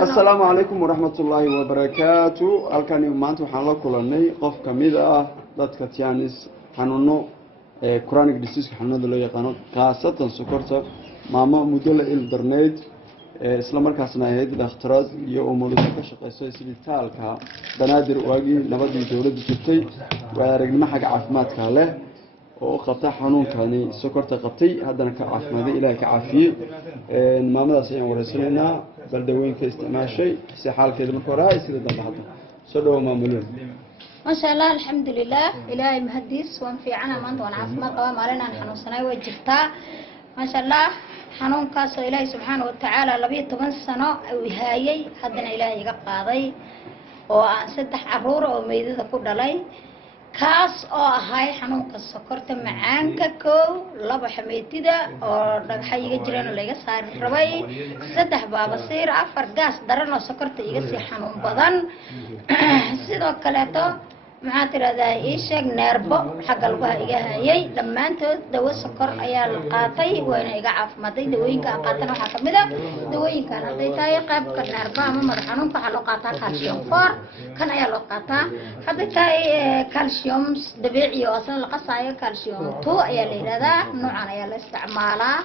السلام عليكم ورحمة الله وبركاته. halkan maanta waxaan la kulanay qof kamid ah dadka Tianis xanuuno chronic disease xanuunada loo yaqaan qaasatan sokorta maama muddo la ildarneyd isla markaasna ahayd dhakhtarad iyo umada ka shaqeysay isbitaalka banaadir waagi nabadii dawladda jirtay waa aragnimo xag caafimaadka leh oo qabta xanuunkani sokorta qabtay haddana ka caafimaday ilaahay ka caafiyay maamadaas ayaan wareysanaa bal daweynka isticmaashay si xaalkeeda markii hore ay sida dambe hadda soo dhaw maamulin ما شاء الله الحمد لله إلهي مهديس وان في عنا من وان عافمات قوام علينا نحن سنة وجرتا ما شاء الله حنون كاس إلهي سبحانه وتعالى لبيه 8 سنة وهايي حدنا إلهي قاضي وسدح عرور وميدة كودلي كاس هاي حنون كسكرت معانك كو لبا حميتيدا oo xayiga jireen oo laga saar rabay saddex baaba siir afar gaas daran oo sokorta iga sii xanuun badan sidoo kale to maxaa tiraahdaa ii sheeg neerbo xagga lugaha iga hayay dhammaantood dawo sokor ayaa la qaatay wayna iga caafimaday dawooyinka aan qaatana waxaa kamid ah dawooyinkan hadday tahay qaybka neerba ama madax xanuunka waxaa loo qaataa calcium 4 kan ayaa loo qaataa hadday tahay calcium dabiici oo asal la qasaayo calcium 2 ayaa la yiraahdaa noocan ayaa la isticmaalaa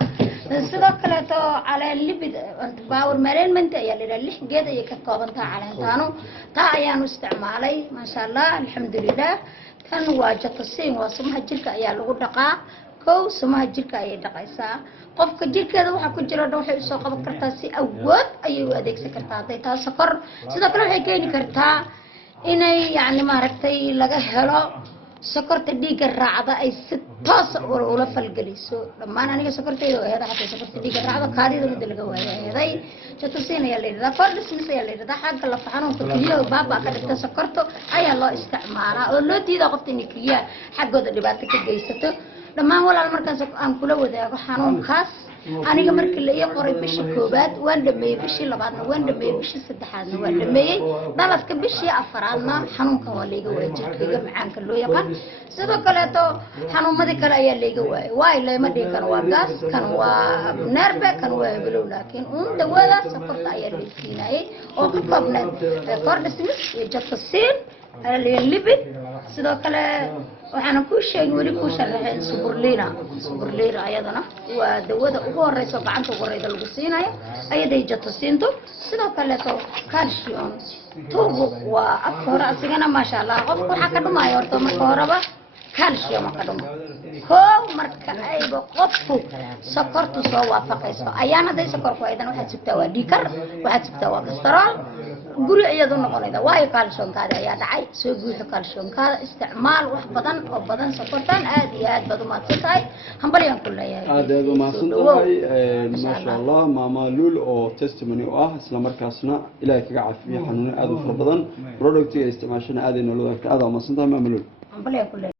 sidoo kale to caleen lipid power management ayaa la yiraahdaa 6 geed ay ka kooban tahay caleentaanu taa ayaan isticmaalay ma sha Allah alxamdulillah kan waa jatasiin waa sumaha jirka ayaa lagu dhaqaa kow sumaha jirka ay dhaqaysaa qofka jirkeeda waxa ku jira dhow waxay soo qaban kartaa si awood ayay u adeegsan kartaa haday taa sokor sidoo kale waxay keeni kartaa inay yani maaragtay laga helo sokorta dhiigga raacda ay si toos ah ula falgeliso dhammaan aniga sokortayda oo heeda xataa sokorta dhiigga raacda kaadida mid laga waayahay jatasiin ayaa la yiraahdaa kordhismis ayaa la yiraahdaa xagga la xanuunka kaliya baaba ka dhigta sokorta ayaa loo isticmaalaa oo loo diidaa qofta in kaliya xaggooda dhibaato ka geysato dhammaan walaal markaas aan kula wadaago xanuunkaas aniga markii la ii qoray bishii koobaad waan dhameeyay bishii labaadna waan dhameeyay bishii saddexaadna waan dhameeyay dhaladka bishii afaraadna xanuunka waa leega waayay jirkayga macaanka loo yaqaan sidoo kale to xanuumadii kale ayaa leega waayay waay leema dhigi karo waa gaas kan waa neerbe kan waa bilow laakiin dawada sokorta ayaa la siinayay oo ka koobnayd kordhismis iyo jatasiin lipid sidoo kale waxaan ku sheegay wali ku sharaxay suburliina ayadana waa dawada ugu horeyso gacanta ugu horeyda lagu siinayo ayaday jatasiinto sidoo kale to calcium turbo waa afar asigana ma sha Allah qofku waxa ka dhumayo horta marka horeba calcium ka dhumo marka ay qofku sokortu soo waafaqayso ayaan haday sokorku aydan waxa jirtaa waa dhiikar waxa jirtaa waa cholesterol guri iyadu noqonayda waayo calcium kaada ayaa dhacay soo buuxo calcium kaada isticmaal wax badan oo badan sokortan aad iyo aad badan ma tahay hambalyan kuleeyahay aad aad ma santahay ma sha Allah maama lul oo testimony ah isla markaasna ilaahay kaga caafiyo xanuun aad u fara badan product-iga isticmaashana aad ay nolol aad ma santahay maama lul hambalyan kuleeyahay